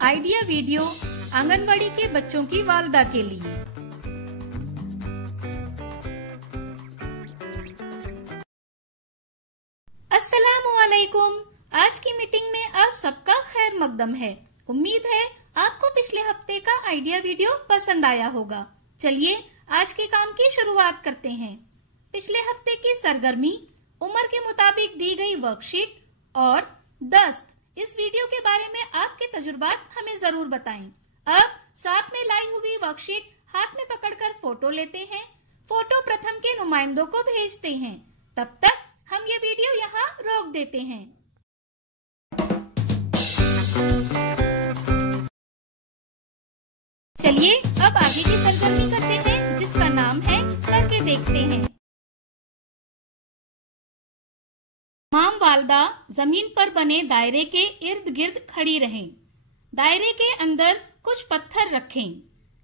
Idea video anganwadi के बच्चों की वालदा के लिए। अस्सलामुअलैकुम। आज की मीटिंग में आप सबका खैर मकदम है। उम्मीद है आपको पिछले हफ्ते का आइडिया वीडियो पसंद आया होगा। चलिए आज के काम की शुरुआत करते हैं। पिछले हफ्ते की सरगर्मी, उम्र के मुताबिक दी गई वर्कशीट और दस्त, इस वीडियो के बारे में आपके तजुर्बात हमें जरूर बताएं। अब साथ में लाई हुई वर्कशीट हाथ में पकड़कर फोटो लेते हैं। फोटो प्रथम के नुमाइंदों को भेजते हैं। तब तक हम ये वीडियो यहाँ रोक देते हैं। चलिए अब आगे की सरगर्मी करते हैं, जिसका नाम है करके देखते हैं। तमाम वालदा जमीन पर बने दायरे के इर्द गिर्द खड़ी रहें। दायरे के अंदर कुछ पत्थर रखें।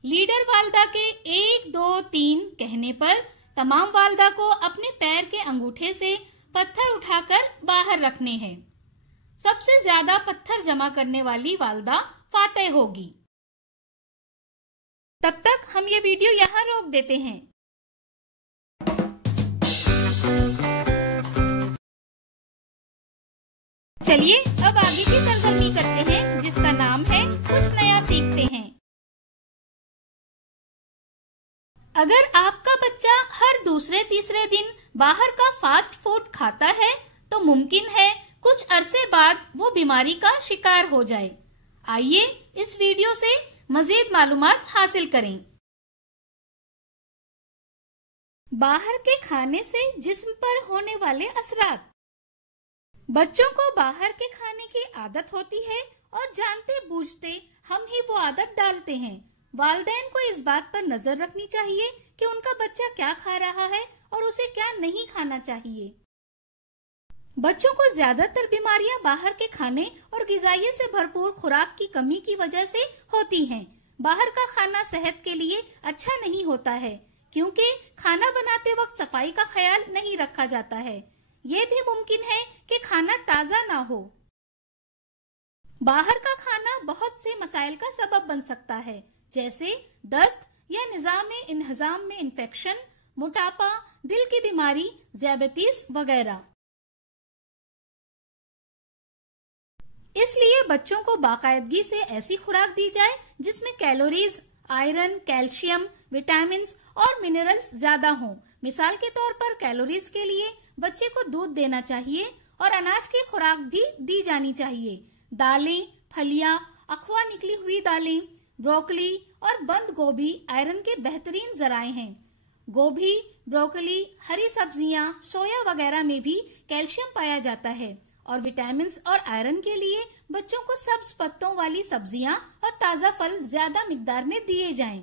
लीडर वालदा के 1, 2, 3 कहने पर तमाम वालदा को अपने पैर के अंगूठे से पत्थर उठाकर बाहर रखने हैं। सबसे ज्यादा पत्थर जमा करने वाली वालदा फातेह होगी। तब तक हम ये वीडियो यहाँ रोक देते हैं। चलिए अब आगे की सरगर्मी करते हैं, जिसका नाम है कुछ नया सीखते हैं। अगर आपका बच्चा हर दूसरे तीसरे दिन बाहर का फास्ट फूड खाता है तो मुमकिन है कुछ अरसे बाद वो बीमारी का शिकार हो जाए। आइए इस वीडियो से मजीद मालूमात हासिल करें। बाहर के खाने से जिस्म पर होने वाले असरात। बच्चों को बाहर के खाने की आदत होती है और जानते बूझते हम ही वो आदत डालते हैं। वालिदैन को इस बात पर नजर रखनी चाहिए कि उनका बच्चा क्या खा रहा है और उसे क्या नहीं खाना चाहिए। बच्चों को ज्यादातर बीमारियां बाहर के खाने और गिजाइयत से भरपूर खुराक की कमी की वजह से होती हैं। बाहर का खाना सेहत के लिए अच्छा नहीं होता है, क्योंकि खाना बनाते वक्त सफाई का ख्याल नहीं रखा जाता है। ये भी मुमकिन है कि खाना ताजा ना हो। बाहर का खाना बहुत से मसाइल का सबब बन सकता है, जैसे दस्त या निजाम इंहजाम में इन्फेक्शन, मोटापा, दिल की बीमारी, ज़ियाबतीस वगैरह। इसलिए बच्चों को बाकायदगी से ऐसी खुराक दी जाए जिसमें कैलोरीज, आयरन, कैल्शियम, विटामिन और मिनरल्स ज्यादा हों। मिसाल के तौर पर कैलोरीज के लिए बच्चे को दूध देना चाहिए और अनाज की खुराक भी दी जानी चाहिए। दालें, फलियां, अखवा निकली हुई दालें, ब्रोकली और बंद गोभी आयरन के बेहतरीन जराए हैं। गोभी, ब्रोकली, हरी सब्जियां, सोया वगैरह में भी कैल्शियम पाया जाता है और विटामिन और आयरन के लिए बच्चों को सब्ज पत्तों वाली सब्जियां और ताजा फल ज्यादा मिकदार में दिए जाएं।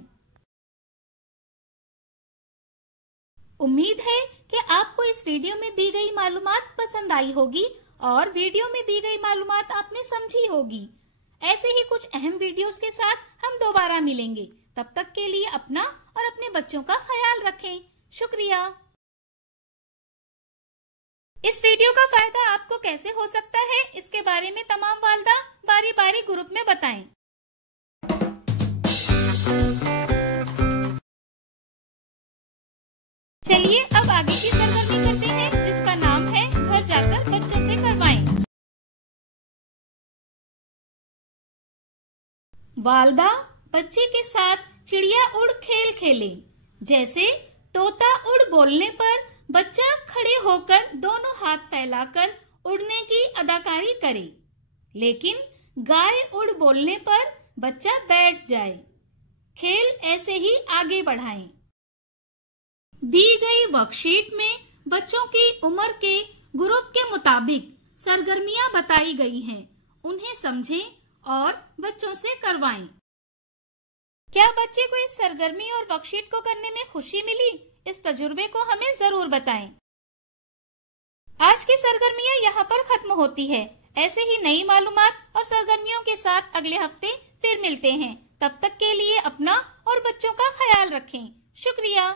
उम्मीद है कि आपको इस वीडियो में दी गई मालूमात पसंद आई होगी और वीडियो में दी गई मालूमात आपने समझी होगी। ऐसे ही कुछ अहम वीडियोस के साथ हम दोबारा मिलेंगे। तब तक के लिए अपना और अपने बच्चों का ख्याल रखें। शुक्रिया। इस वीडियो का फायदा आपको कैसे हो सकता है, इसके बारे में तमाम वालिदा बारी बारी ग्रुप में बताएं। चलिए अब आगे की सरगर्मी करते हैं, जिसका नाम है घर जाकर बच्चों से करवाएं। वालिदा बच्चे के साथ चिड़िया उड़ खेल खेलें। जैसे तोता उड़ बोलने पर बच्चा खड़े होकर दोनों हाथ फैलाकर उड़ने की अदाकारी करे, लेकिन गाय उड़ बोलने पर बच्चा बैठ जाए। खेल ऐसे ही आगे बढ़ाएं। दी गई वर्कशीट में बच्चों की उम्र के ग्रुप के मुताबिक सरगर्मियां बताई गई हैं। उन्हें समझें और बच्चों से करवाएं। क्या बच्चे को इस सरगर्मी और वर्कशीट को करने में खुशी मिली? इस तजुर्बे को हमें जरूर बताएं। आज की सरगर्मियां यहाँ पर खत्म होती है। ऐसे ही नई मालूमात और सरगर्मियों के साथ अगले हफ्ते फिर मिलते हैं। तब तक के लिए अपना और बच्चों का ख्याल रखें। शुक्रिया।